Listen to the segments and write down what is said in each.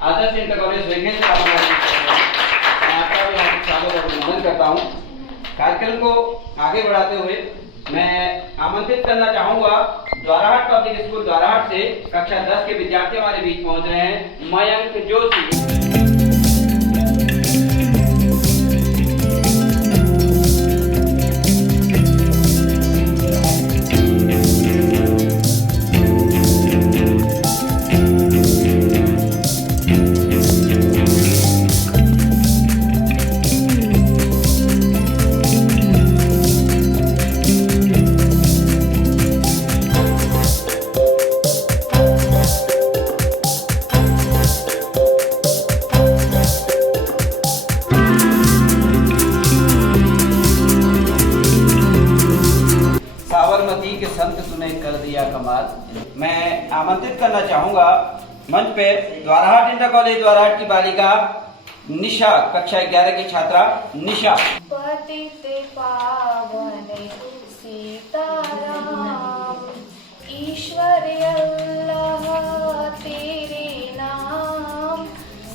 आदर्श inter college वेंगेश मैं आपका भी यहाँ स्वागत और अभिनंदन करता हूँ। कार्यक्रम को आगे बढ़ाते हुए मैं आमंत्रित करना चाहूँगा द्वाराहाट पब्लिक स्कूल द्वाराहाट से कक्षा 10 के विद्यार्थी हमारे बीच पहुँच रहे हैं, मयंक जोशी। साबरमती के संत तूने कर दिया कमाल। मैं आमंत्रित करना चाहूंगा मंच पे द्वाराहाट इंटर कॉलेज द्वाराहाट की बालिका निशा, कक्षा 11 की छात्रा निशा। पतित पावन सीताराम, ईश्वर अल्लाह तेरे नाम,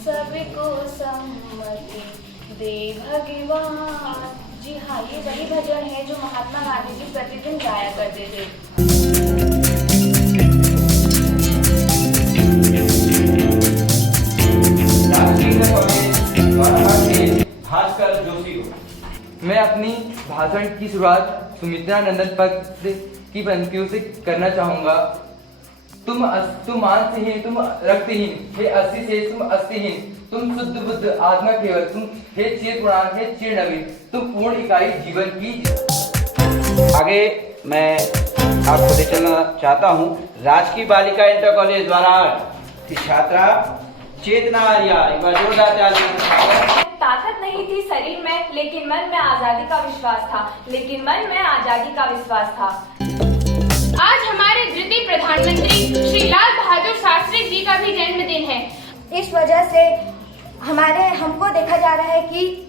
सबको सम्मति दे भगवान। जी हाँ, ये वही भजन है जो महात्मा गांधी जी प्रतिदिन गाया करते थे। भास्कर जोशी को मैं अपनी भाषण की शुरुआत सुमित्रा नंदन पद की पंक्तियों से करना चाहूंगा। तुम मांसहीन, तुम रक्तहीन, हे अस्थि शेष, तुम अस्थिहीन, तुम शुद्ध बुद्ध आत्मा केवल, तुम हे चिर पुराण, हे चिर नवीन, तुम पूर्ण इकाई जीवन की। आगे मैं आपको ले चलना चाहता हूँ राजकीय बालिका इंटर कॉलेज द्वाराहाट की छात्रा चेतना आर्या। एक बार जोरदार ताली। ताकत नहीं थी शरीर में, लेकिन मन में आजादी का विश्वास था, लेकिन मन में आजादी का विश्वास था। आज हमारे द्वितीय प्रधानमंत्री श्री लाल बहादुर शास्त्री जी का भी जन्मदिन है। इस वजह से हमको देखा जा रहा है कि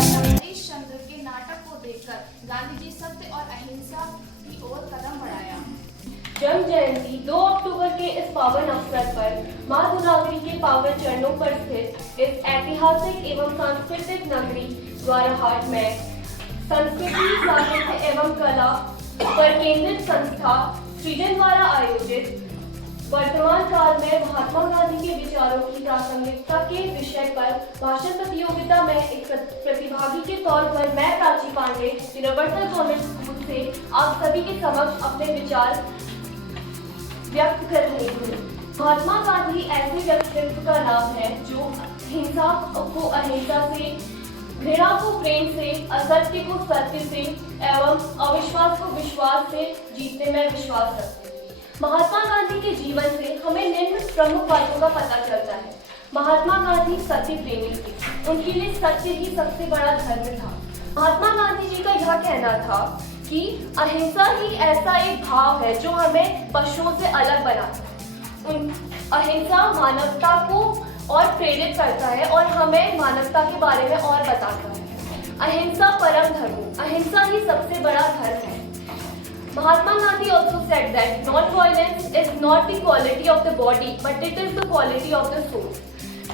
हरीश चंद्र के नाटक को देखकर गांधी जी सत्य और अहिंसा की ओर कदम बढ़ाया। जन्म जयंती 2 अक्टूबर के इस पावन अवसर पर मां दुलावरी के पावन चरणों पर स्थित इस ऐतिहासिक एवं सांस्कृतिक नगरी द्वाराहाट में संस्कृति, साहित्य एवं कला पर केंद्रित संस्था सृजन द्वारा आयोजित वर्तमान काल में महात्मा गांधी के विचारों की प्रासंगिकता के विषय पर भाषण प्रतियोगिता में एक प्रतिभागी के तौर पर मैं प्राची पांडे निरवर्तन गवर्नमेंट स्कूल से आप सभी के समक्ष अपने विचार व्यक्त कर रही हूँ। महात्मा गांधी ऐसे व्यक्तित्व का नाम है जो हिंसा को अहिंसा से, घृणा को प्रेम से, असत्य को सत्य से एवं अविश्वास को विश्वास से जीतने में विश्वास रखते हैं। महात्मा गांधी के जीवन से हमें निम्न प्रमुख बातों का पता चलता है। महात्मा गांधी सत्य प्रेमी थे, उनके लिए सत्य ही सबसे बड़ा धर्म था। महात्मा गांधी जी का यह कहना था कि अहिंसा ही ऐसा एक भाव है जो हमें पशुओं से अलग बनाता है। अहिंसा मानवता को और प्रेरित करता है और हमें मानवता के बारे में और बताता है। अहिंसा परम धर्म, अहिंसा ही सबसे बड़ा धर्म है। Mahatma Gandhi also said that non-violence is not the quality of the body, but it is the quality of the soul.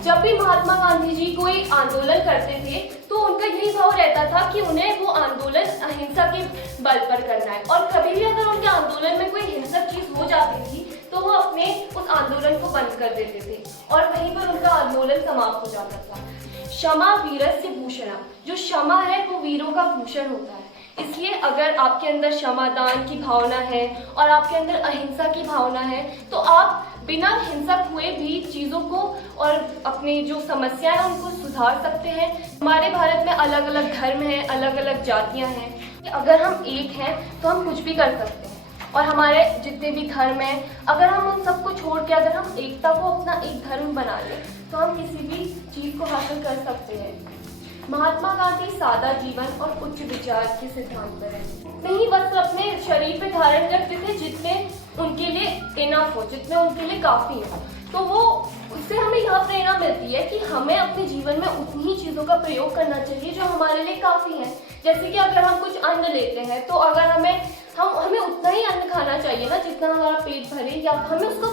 जब भी महात्मा गांधी जी कोई आंदोलन करते थे तो उनका यही भाव रहता था कि उन्हें वो आंदोलन अहिंसा के बल पर करना है, और कभी भी अगर उनके आंदोलन में कोई हिंसक चीज हो जाती थी तो वो अपने उस आंदोलन को बंद कर देते थे और वहीं पर उनका आंदोलन समाप्त हो जाता था। क्षमा वीरस्य भूषणा, जो क्षमा है वो वीरों का भूषण होता है। इसलिए अगर आपके अंदर क्षमादान की भावना है और आपके अंदर अहिंसा की भावना है तो आप बिना हिंसक हुए भी चीज़ों को और अपनी जो समस्या है उनको सुधार सकते हैं। हमारे भारत में अलग अलग धर्म हैं, अलग अलग जातियां हैं। अगर हम एक हैं तो हम कुछ भी कर सकते हैं, और हमारे जितने भी धर्म हैं अगर हम उन सबको छोड़ के अगर हम एकता को अपना एक धर्म बना लें तो हम किसी भी चीज़ को हासिल कर सकते हैं। महात्मा गांधी सादा जीवन और उच्च विचार के सिद्धांत पर है। नहीं बस अपने शरीर पे धारण करते थे जितने उनके लिए इनफ हो, जितने उनके लिए काफी हो। तो वो उससे हमें यह प्रेरणा मिलती है कि हमें अपने जीवन में उतनी ही चीजों का प्रयोग करना चाहिए जो हमारे लिए काफी है। जैसे कि अगर हम कुछ अन्न लेते हैं तो अगर हमें उतना ही अन्न खाना चाहिए ना जितना हमारा पेट भरे, या हमें उसको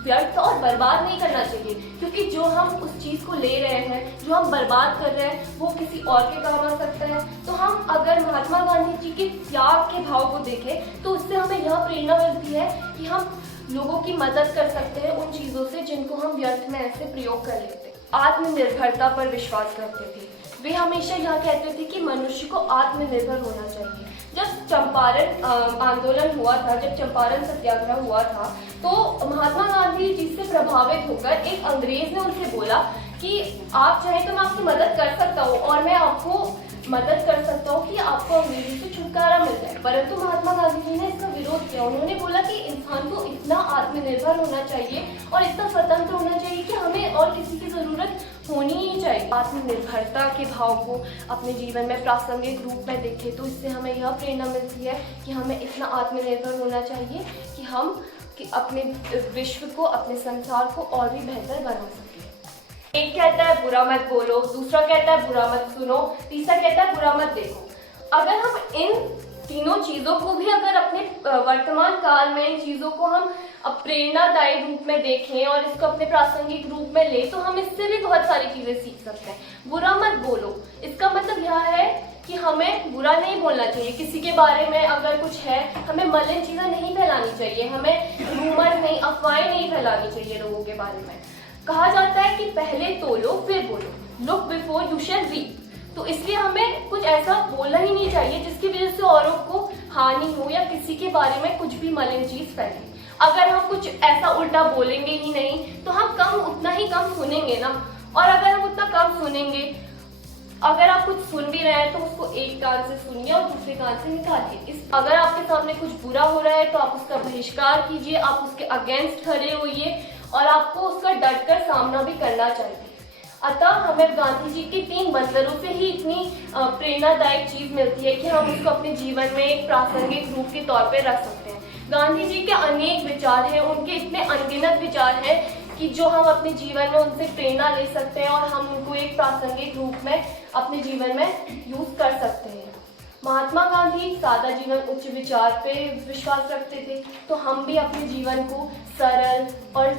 व्यर्थ और बर्बाद नहीं करना चाहिए, क्योंकि जो हम उस चीज को ले रहे हैं, जो हम बर्बाद कर रहे हैं, वो किसी और के काम आ सकता है। तो हम अगर महात्मा गांधी जी के त्याग के भाव को देखें तो उससे हमें यह प्रेरणा मिलती है कि हम लोगों की मदद कर सकते हैं उन चीजों से जिनको हम व्यर्थ में ऐसे प्रयोग कर लेते हैं। आत्मनिर्भरता पर विश्वास करते थे। वे हमेशा यह कहते थे कि मनुष्य को आत्मनिर्भर होना चाहिए। जब चंपारण आंदोलन हुआ था, जब चंपारण सत्याग्रह हुआ था, तो महात्मा गांधी जी से प्रभावित होकर एक अंग्रेज ने उनसे बोला कि आप चाहे तो मैं आपकी मदद कर सकता हूँ और मैं आपको मदद कर सकता हूँ कि आपको अंग्रेजी से छुटकारा मिल जाए। परंतु महात्मा गांधी जी ने इसका विरोध किया। उन्होंने बोला कि इंसान को इतना आत्मनिर्भर होना चाहिए और इतना स्वतंत्र होना चाहिए कि हमें और किसी की जरूरत होनी ही चाहिए। आत्मनिर्भरता के भाव को अपने जीवन में प्रासंगिक रूप में देखें तो इससे हमें यह प्रेरणा मिलती है कि हमें इतना आत्मनिर्भर होना चाहिए कि हम अपने विश्व को, अपने संसार को और भी बेहतर बना सकें। एक कहता है बुरा मत बोलो, दूसरा कहता है बुरा मत सुनो, तीसरा कहता है बुरा मत देखो। अगर हम इन तीनों चीजों को भी अगर अपने वर्तमान काल में इन चीजों को हम प्रेरणादायी रूप में देखें और इसको अपने प्रासंगिक रूप में ले तो हम इससे भी बहुत सारी चीजें सीख सकते हैं। बुरा मत बोलो, इसका मतलब यह है कि हमें बुरा नहीं बोलना चाहिए। किसी के बारे में अगर कुछ है, हमें मलिन चीजें नहीं फैलानी चाहिए, हमें रूमर नहीं, अफवाहें नहीं फैलानी चाहिए लोगों के बारे में। कहा जाता है कि पहले तोलो फिर बोलो, look before you shall read. तो इसलिए हमें कुछ ऐसा बोलना ही नहीं चाहिए जिसकी वजह से औरों को हानि हो या किसी के बारे में कुछ भी मलिन चीज फैले। अगर हम कुछ ऐसा उल्टा बोलेंगे ही नहीं तो हम उतना ही कम सुनेंगे ना। और अगर हम उतना कम सुनेंगे, अगर आप कुछ सुन भी रहे हैं तो उसको एक कान से सुनिए और दूसरे कान से निकालिए। अगर आपके सामने कुछ बुरा हो रहा है तो आप उसका बहिष्कार कीजिए, आप उसके अगेंस्ट खड़े होइए और आपको उसका डटकर सामना भी करना चाहिए। अतः हमें गांधी जी के 3 मंत्रों से ही इतनी प्रेरणादायक चीज मिलती है कि हम उसको अपने जीवन में एक प्रासंगिक रूप के तौर पर रख सकते हैं। गांधी जी के अनेक विचार हैं, उनके इतने अनगिनत विचार हैं कि जो हम अपने जीवन में उनसे प्रेरणा ले सकते हैं और हम उनको एक प्रासंगिक रूप में अपने जीवन में यूज कर सकते हैं। महात्मा गांधी सादा जीवन उच्च विचार पे विश्वास रखते थे, तो हम भी अपने जीवन को सरल और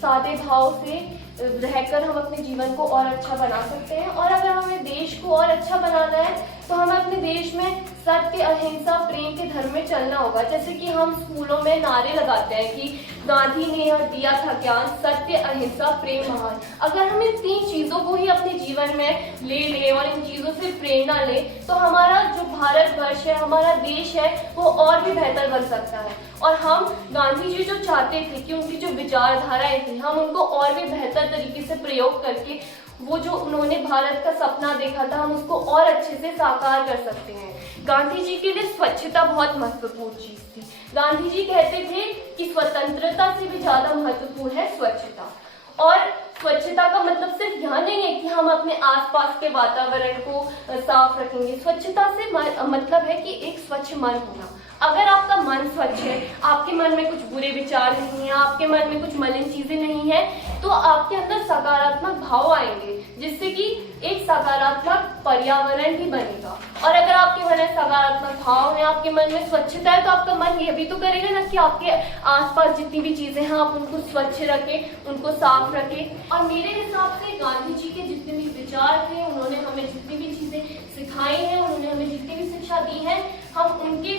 सादे भाव से रहकर हम अपने जीवन को और अच्छा बना सकते हैं। और अगर हमें देश को और अच्छा बनाना है तो हमें अपने देश में सत्य, अहिंसा, प्रेम के धर्म में चलना होगा। जैसे कि हम स्कूलों में नारे लगाते हैं कि गांधी ने यह दिया था ज्ञान, सत्य, अहिंसा, प्रेम महान। अगर हम इन 3 चीजों को ही अपने जीवन में ले लें और इन चीजों से प्रेरणा लें तो हमारा जो भारतवर्ष है, हमारा देश है, वो और भी बेहतर बन सकता है। और हम गांधी जी जो चाहते थे कि उनकी जो विचारधाराएं थी, हम उनको और भी बेहतर तरीके से प्रयोग करके वो जो उन्होंने भारत का सपना देखा था, हम उसको और अच्छे से साकार कर सकते हैं। गांधी जी के लिए स्वच्छता बहुत महत्वपूर्ण चीज थी। गांधी जी कहते थे कि स्वतंत्रता से भी ज्यादा महत्वपूर्ण है स्वच्छता। और स्वच्छता का मतलब सिर्फ यह नहीं है कि हम अपने आसपास के वातावरण को साफ रखेंगे। स्वच्छता से मतलब है कि एक स्वच्छ मन होना। अगर आपका मन स्वच्छ है, आपके मन में कुछ बुरे विचार नहीं है, आपके मन में कुछ मलिन चीजें नहीं है, तो आपके अंदर सकारात्मक भाव आएंगे, जिससे कि एक सकारात्मक पर्यावरण भी बनेगा। और अगर आपके मन में सकारात्मक भाव है, आपके मन में स्वच्छता है, तो आपका मन यह भी तो करेगा ना कि आपके आसपास जितनी भी चीजें हैं आप उनको स्वच्छ रखें, उनको साफ रखें। और मेरे हिसाब से गांधी जी के जितने भी विचार थे, उन्होंने हमें जितनी भी चीजें सिखाई हैं, उन्होंने हमें जितनी भी शिक्षा दी है, हम उनके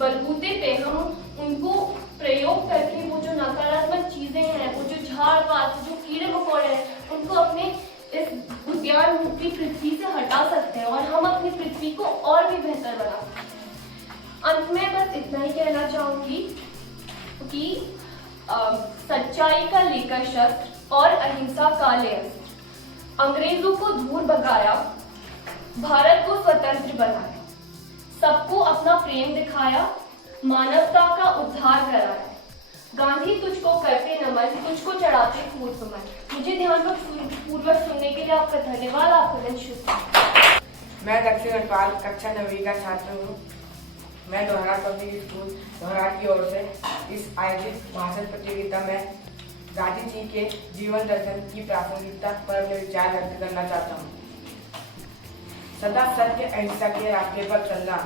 बलबूते पे हम उनको प्रयोग करके वो जो नकारात्मक चीजें हैं, वो जो झाड़ पात, जो कीड़े मकोड़े हैं, उनको अपने इस उद्यान रूपी पृथ्वी से हटा सकते हैं और हम अपनी पृथ्वी को और भी बेहतर बना सकते हैं। अंत में बस इतना ही कहना चाहूंगी कि सच्चाई का लेकर शस्त्र और अहिंसा काले अस्त्र, अंग्रेजों को दूर भगाया, भारत को स्वतंत्र बनाया, सबको अपना प्रेम दिखाया, मानवता का उद्धार कराया। गांधी तुझको करते नमन, तुझको चढ़ाते फूल सुमन। मुझे ध्यानपूर्वक सुनने के लिए आपका धन्यवाद। आपका दिन शुभ। मैं दक्षिण गढ़पाल कक्षा 9वीं का छात्र हूँ। मैं दोहराट पब्लिक स्कूल दोहराट की ओर से इस आयोजित भाषण प्रतियोगिता में गांधी जी के जीवन दर्शन की प्रासंगिकता पर अपने विचार व्यक्त करना चाहता हूँ। सदा सत्य अहिंसा के रास्ते पर चलना,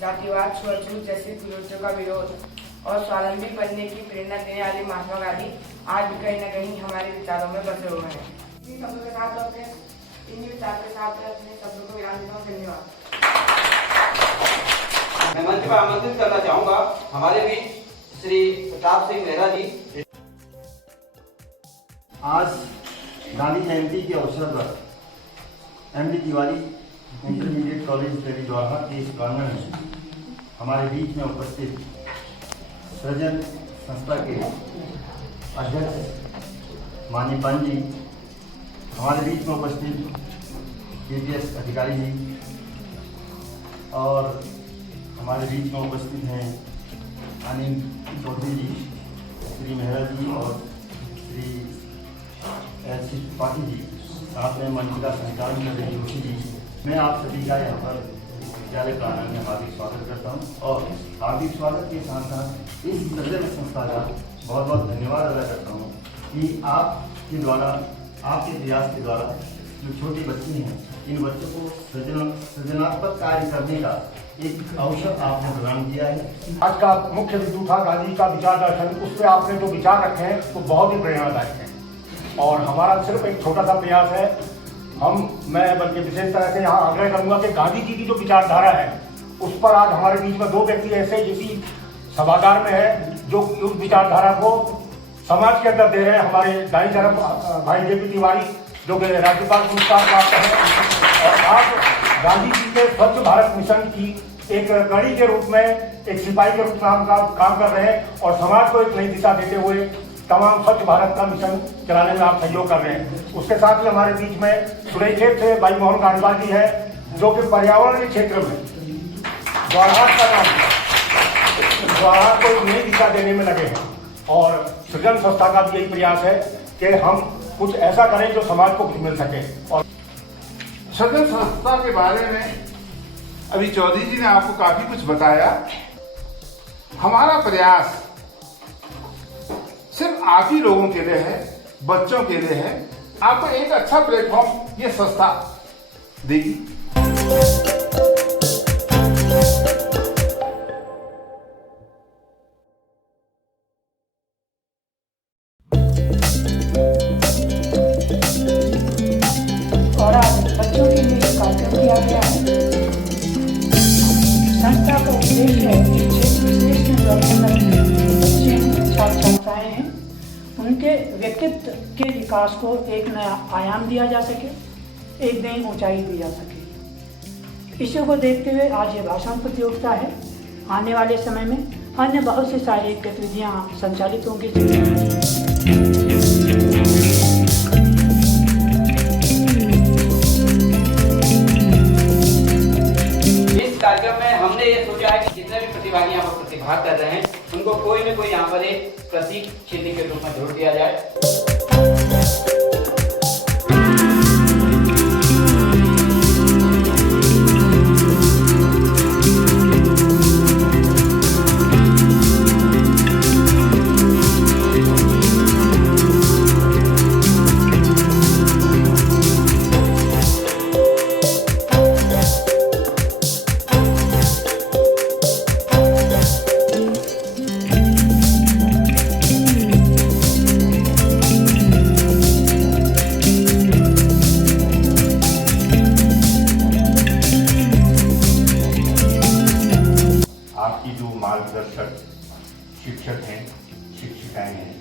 जातिवाद, छुआछूत जैसी कुरीतियों का विरोध, और स्वावलंबी बनने की प्रेरणा देने वाले महात्मा गांधी आज भी कहीं न कहीं हमारे विचारों में बसे हुए हैं। इन शब्दों के साथ इन विचार के साथ अपने शब्दों को विराम देता हूं। धन्यवाद। मैं मंच पर आमंत्रित करना चाहूंगा हमारे बीच श्री प्रताप सिंह मेहरा जी। आज गांधी जयंती के अवसर पर एमडी तिवारी इंटरमीडिएट कॉलेज देवी द्वारा के इस प्रांगण में हमारे बीच में उपस्थित सृजन संस्था के अध्यक्ष माननीय पंत जी, हमारे बीच में उपस्थित केपीएस अधिकारी जी और हमारे बीच में उपस्थित हैं अनिल चौधरी जी, श्री मेहरा जी और श्री एल.सी. त्रिपाठी जी, साथ में मंच का संचालन कर रही जोशी जी। मैं आप सभी का यहाँ पर विद्यालय प्रांगण में हार्दिक स्वागत करता हूँ और हार्दिक स्वागत के साथ साथ इस सृजन संस्था का बहुत बहुत धन्यवाद अदा करता हूँ कि आपके द्वारा, आपके प्रयास के द्वारा जो छोटी बच्ची हैं, इन बच्चों को सृजनात्मक कार्य करने का एक अवसर आपने प्रदान किया है। आज का मुख्य बिंदु था गांधी का विचार दर्शन। उस पर आपने जो विचार रखे हैं वो बहुत ही प्रेरणादायक है और हमारा सिर्फ एक छोटा सा प्रयास है। मैं बल्कि विशेष तरह से यहाँ आग्रह करूंगा कि गांधी जी की जो विचारधारा है उस पर आज हमारे बीच में दो व्यक्ति ऐसे इसी सभागार में है जो उस विचारधारा को समाज के अंदर दे रहे हैं। हमारे दाई तरफ भाई जेपी तिवारी जो कि राज्यपाल पुरस्कार प्राप्त है और आप गांधी जी के स्वच्छ भारत मिशन की एक कड़ी के रूप में, एक सिपाही के रूप में काम कर रहे हैं और समाज को एक नई दिशा देते हुए तमाम स्वच्छ भारत का मिशन चलाने में आप सहयोग कर रहे हैं। उसके साथ ही हमारे बीच में सुरेखेत से भाई मोहन गांडवाल जी है जो कि पर्यावरण के क्षेत्र में द्वारहाट का नाम द्वारहाट को एक नई दिशा देने में लगे हैं और सृजन संस्था का भी यही प्रयास है कि हम कुछ ऐसा करें जो समाज को कुछ मिल सके। और सृजन संस्था के बारे में अभी चौधरी जी ने आपको काफी कुछ बताया। हमारा प्रयास सिर्फ आप ही लोगों के लिए है, बच्चों के लिए है। आपको एक अच्छा प्लेटफॉर्म ये संस्था देगी। और आज बच्चों के लिए कार्यक्रम किया गया है। संस्था का उद्देश्य है कि क्षेत्र छात्र छात्राएं हैं उनके व्यक्तित्व के विकास को एक नया आयाम दिया जा सके, एक नई ऊंचाई दी जा सके। इसी को देखते हुए आज ये भाषण प्रतियोगिता है। आने वाले समय में अन्य बहुत सी शारीरिक गतिविधियाँ संचालित होंगी। कार्यक्रम में हमने ये सोचा है कि जितने भी प्रतिभागी यहाँ पर प्रतिभाग कर रहे हैं उनको कोई न कोई यहाँ पर एक प्रतीक चिन्ह के रूप में जोड़ दिया जाए। शिक्षक हैं, शिक्षिकाएं हैं,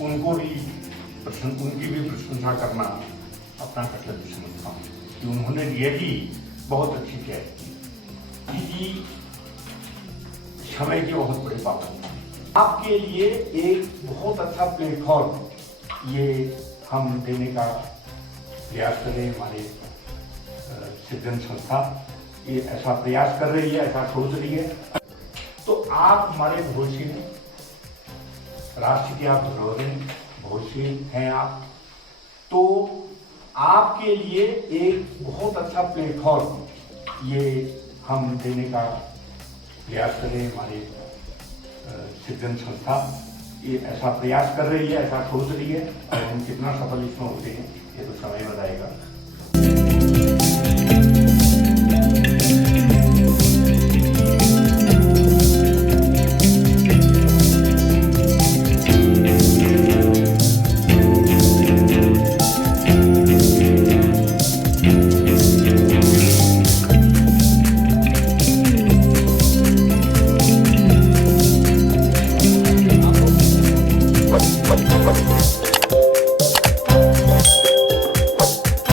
उनकी भी प्रशंसा करना अपना कर्तव्य समझता हूँ कि उन्होंने रियली बहुत अच्छी तैयारी की। समय के बहुत बड़े पाबंद आपके लिए एक बहुत अच्छा प्लेटफॉर्म ये हम देने का प्रयास कर रहे हैं। हमारे सृजन संस्था ये ऐसा प्रयास कर रही है, ऐसा सोच रही है। तो आप हमारे भविष्य हैं, राष्ट्र की आप धरोहर हैं, भविष्य हैं आप। तो आपके लिए एक बहुत अच्छा प्लेटफॉर्म ये हम देने का प्रयास कर रहे हैं। हमारे सृजन संस्था ये ऐसा प्रयास कर रही है, ऐसा सोच रही है। और हम कितना सफल इसमें होते हैं ये तो समय बताएगा।